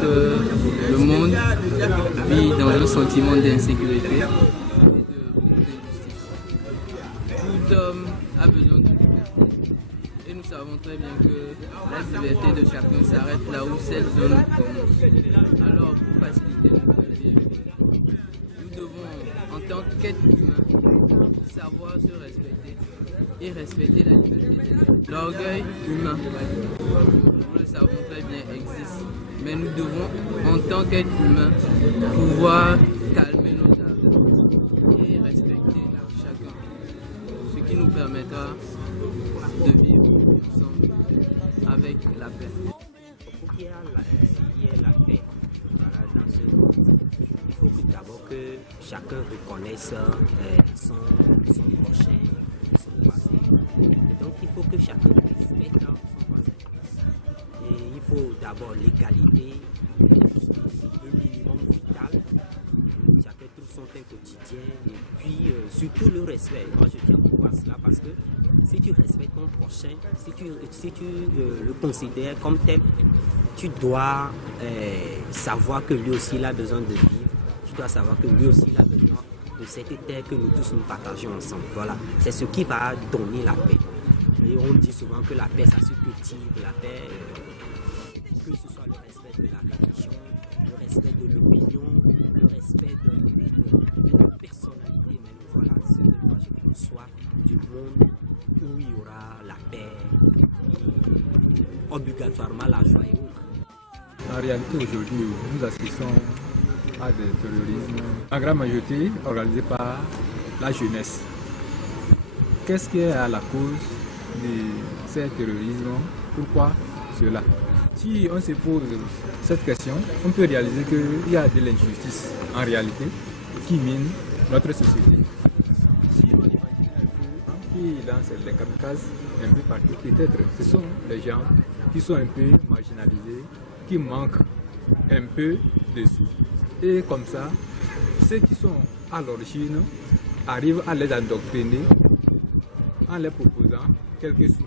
que le monde vit dans un sentiment d'insécurité et de beaucoup d'injustice. Tout homme a besoin de liberté. Et nous savons très bien que la liberté de chacun s'arrête là où cette zone commence. Alors, pour faciliter notre vie, nous devons, en tant qu'être humain, savoir se respecter et respecter la liberté des autres. L'orgueil humain, nous le savons très bien, existe. Mais nous devons, en tant qu'être humain, pouvoir calmer nos ardeurs et respecter chacun. Ce qui nous permettra de vivre ensemble avec la paix. Pour qu'il y ait la paix dans ce monde, il faut que d'abord que chacun reconnaisse son prochain, son voisin. Et donc il faut que chacun respecte son voisin. Et il faut d'abord l'égalité, le minimum vital. Chacun trouve son pain quotidien et puis surtout le respect. Moi je tiens beaucoup à cela parce que si tu respectes ton prochain, si tu le considères comme tel, tu dois savoir que lui aussi il a besoin de vivre. Tu dois savoir que lui aussi il a besoin de cette terre que nous tous nous partageons ensemble. Voilà, c'est ce qui va donner la paix. Et on dit souvent que la paix ça se cultive, la paix, que ce soit le respect de la religion, le respect de l'opinion, le respect de la personnalité même. Voilà, ce que moi je conçois du monde où il y aura la paix et obligatoirement la joie et autres. En réalité, aujourd'hui, nous assistons à des terrorismes en grande majorité organisés par la jeunesse. Qu'est-ce qui est à la cause de ces terrorismes? Pourquoi cela? Si on se pose cette question, on peut réaliser qu'il y a de l'injustice en réalité qui mine notre société. Si on imagine un peu qui lance les kamikazes un peu partout, peut-être ce sont les gens qui sont un peu marginalisés, qui manquent un peu de sous. Et comme ça, ceux qui sont à l'origine arrivent à les endoctriner en leur proposant quelques sous.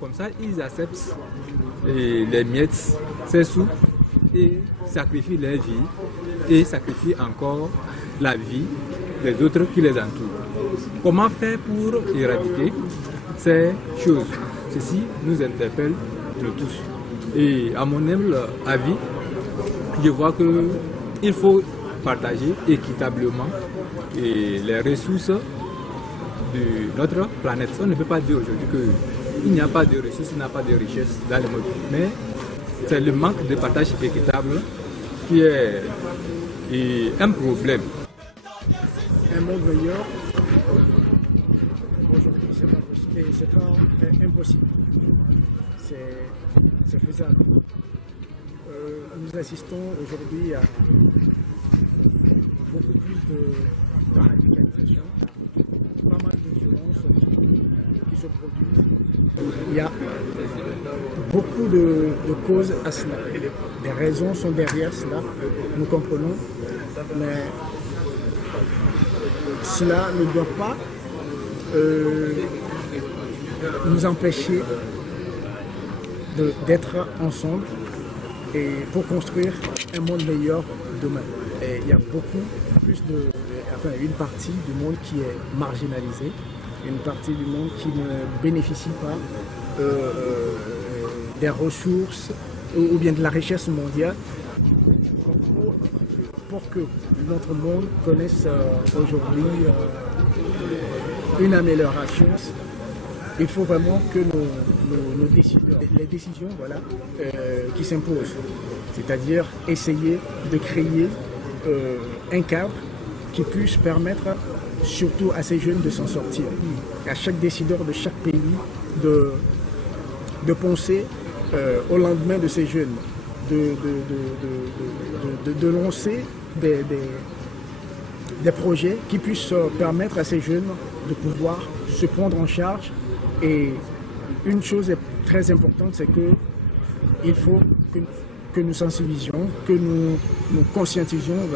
Comme ça, ils acceptent les miettes, ces sous, et sacrifient leur vie et sacrifient encore la vie des autres qui les entourent. Comment faire pour éradiquer ces choses? Ceci nous interpelle nous tous. Et à mon humble avis, je vois qu'il faut partager équitablement les ressources de notre planète. On ne peut pas dire aujourd'hui qu'il n'y a pas de ressources, il n'y a pas de richesse dans le monde. Mais c'est le manque de partage équitable qui est un problème. Un monde meilleur, aujourd'hui, c'est pas possible. Et c'est pas impossible. C'est faisable. Nous assistons aujourd'hui à beaucoup plus de radicalisation, pas mal de violences qui se produisent. Il y a beaucoup de causes à cela. Des raisons sont derrière cela, nous comprenons, mais cela ne doit pas nous empêcher d'être ensemble et pour construire un monde meilleur demain. Et il y a beaucoup plus une partie du monde qui est marginalisée, une partie du monde qui ne bénéficie pas des ressources ou bien de la richesse mondiale. Pour que notre monde connaisse aujourd'hui une amélioration, il faut vraiment que les décisions qui s'imposent, c'est-à-dire essayer de créer un cadre qui puisse permettre surtout à ces jeunes de s'en sortir. À chaque décideur de chaque pays de penser au lendemain de ces jeunes, de lancer des projets qui puissent permettre à ces jeunes de pouvoir se prendre en charge. Et une chose est très importante, c'est qu'il faut que nous sensibilisions, que nous conscientisions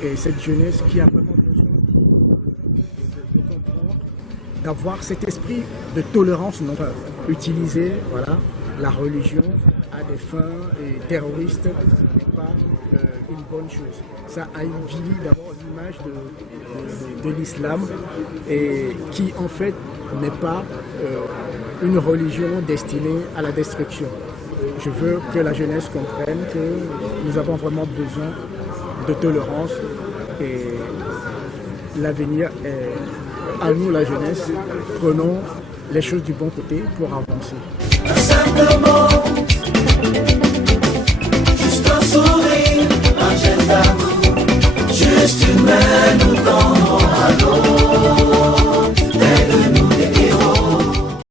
et cette jeunesse qui a vraiment besoin de comprendre, d'avoir cet esprit de tolérance, non pas utiliser la religion à des fins terroristes n'est pas une bonne chose. Ça avilit d'abord l'image de l'islam et qui en fait n'est pas une religion destinée à la destruction. Je veux que la jeunesse comprenne que nous avons vraiment besoin de tolérance et l'avenir est à nous, la jeunesse. Prenons les choses du bon côté pour avancer. Simplement, juste un sourire, un geste d'amour, juste une main nous tend.